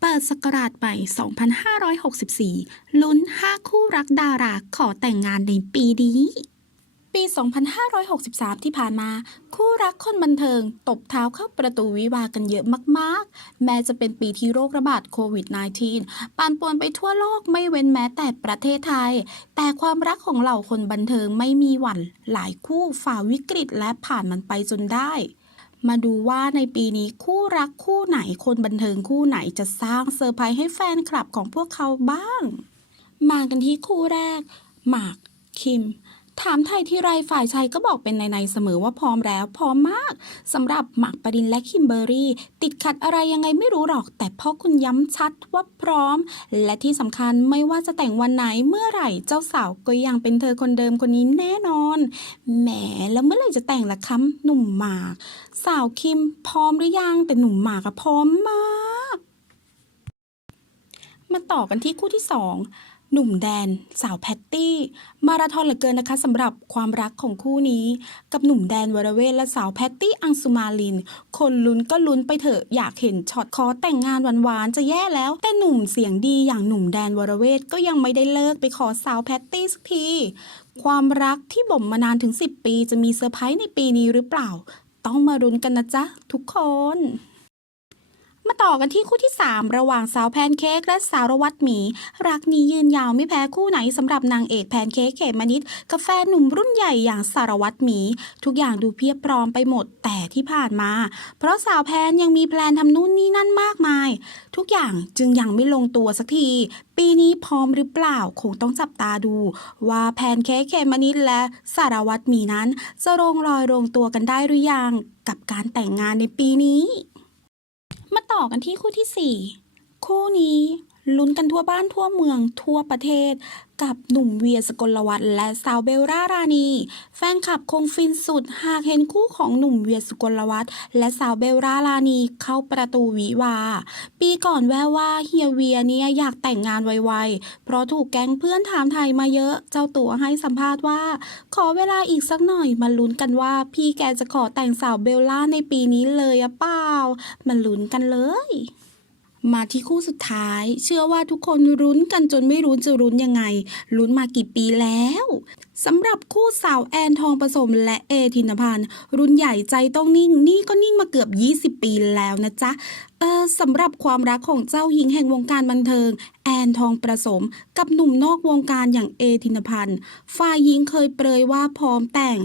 เปิดสกราชใหม่ 2564 ลุ้น 5 คู่รักดาราขอแต่งงานในปีนี้ ปี 2563 ที่ผ่านมา คู่รักคนบันเทิง ตบเท้าเข้าประตูวิวากันเยอะมาก ๆ แม้จะเป็นปีที่โรคระบาดโควิด -19 ปานป่วนไปทั่วโลกไม่เว้นแม้แต่ประเทศไทย แต่ความรักของเหล่าคนบันเทิงไม่มีหวั่นหลายคู่ฝ่าวิกฤตและผ่านมันไปจนได้ มาดูว่าในปีนี้คู่รักคู่ไหนคนบันเทิงคู่ไหนจะสร้างเซอร์ไพรส์ให้แฟนคลับของพวกเขาบ้าง มากันที่คู่แรก หมาก คิม ถามไทยที่ไรฝ่ายชายก็บอกเป็นในๆเสมอว่าพร้อมแล้ว พร้อมมากสำหรับหมากปรินและคิมเบอร์รี่ ติดขัดอะไรยังไงไม่รู้หรอก แต่พ่อคุณย้ำชัดว่าพร้อม และที่สำคัญไม่ว่าจะแต่งวันไหนเมื่อไหร่เจ้าสาวก็ยังเป็นเธอคนเดิมคนนี้แน่นอนแหมแล้วเมื่อไหร่จะแต่งล่ะคะหนุ่มหมาก สาวคิมพร้อมหรือยังแต่หนุ่มหมากอะพร้อมมาก มาต่อกันที่คู่ที่สอง หนุ่มแดน สาวแพตตี้ มาราธอนเหลือเกินนะคะสำหรับความรักของคู่นี้ กับหนุ่มแดนวรเวทและสาวแพตตี้อังสุมาลิน คนลุ้นก็ลุ้นไปเถอะอยากเห็นช็อตคอแต่งงานหวานๆจะแย่แล้ว แต่หนุ่มเสียงดีอย่างหนุ่มแดนวรเวทก็ยังไม่ได้เลิกไปขอสาวแพตตี้สักที ความรักที่บ่มมานานถึง 10 ปี จะมีเซอร์ไพรส์ในปีนี้หรือเปล่า ต้องมารุนกันนะจ๊ะทุกคน มาต่อกันที่คู่ที่ 3 ระหว่างสาวแพนเค้กและสาวรวัตหมี รักนี้ยืนยาวไม่แพ้คู่ไหนสำหรับนางเอกแพนเค้กเขมมนิดกับแฟนหนุ่มรุ่นใหญ่อย่างสารวัตรหมี ทุกอย่างดูเพียบพร้อมไปหมดแต่ที่ผ่านมา เพราะสาวแพนยังมีแพลนทำนู่นนี่นั่นมากมาย ทุกอย่างจึงยังไม่ลงตัวสักทีปีนี้พร้อมหรือเปล่าคงต้องจับตาดู ว่าแพนเค้กเขมมนิดและสารวัตรหมีนั้นจะลงรอยลงตัวกันได้หรือยังกับการแต่งงานในปีนี้ มาต่อกันที่คู่ที่ 4 คู่นี้ ลุ้นกันทั่วบ้านทั่วเมืองทั่วประเทศ กับหนุ่มเวียสกลวัฒน์และสาวเบลล่ารานีแฟนคลับคงฟินสุดหากเห็นคู่ของหนุ่มเวียสกลวัฒน์และสาวเบลล่ารานีเข้าประตูวิวา ปีก่อนแววว่าเฮียเวียเนี่ยอยากแต่งงานไวๆ เพราะถูกแก๊งเพื่อนถามไทยมาเยอะ เจ้าตัวให้สัมภาษณ์ว่า ขอเวลาอีกสักหน่อยมาลุ้นกันว่า พี่แกจะขอแต่งสาวเบลล่าในปีนี้เลยอะเปล่ามาลุ้นกันเลย มาที่คู่สุดท้าย เชื่อว่าทุกคนรุ้นกันจนไม่รู้จะรุ้นยังไงลุ้นมากี่ปีแล้วสำหรับคู่สาวแอนทองผสมและเอธินพันธ์รุ่นใหญ่ใจต้องนิ่ง นี่ก็นิ่งมาเกือบ 20 ปีแล้วนะจ๊ะเออสำหรับความรักของเจ้าหญิงแห่งวงการบันเทิง แอนทองประสม กับหนุ่มนอกวงการอย่างเอธินพันธ์ฝ่ายหญิงเคยเปรยว่าพร้อมแต่ง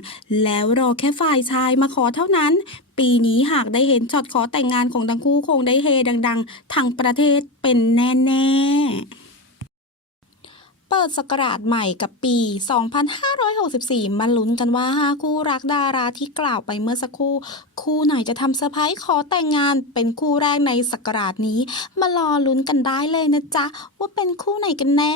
แล้วรอแค่ฝ่ายชายมาขอเท่านั้น ปีนี้หากได้เห็นช็อตขอแต่งงานของทั้งคู่คงได้เฮดัง ๆ ทั้งประเทศเป็นแน่ๆเปิดสกราชใหม่กับปี 2564 มาลุ้นกันว่า 5 คู่รักดาราที่กล่าวไปเมื่อสักครู่ คู่ไหนจะทำเซอร์ไพรส์ขอแต่งงานเป็นคู่แรกในสกราชนี้ มารอลุ้นกันได้เลยนะจ๊ะ ว่าเป็นคู่ไหนกันแน่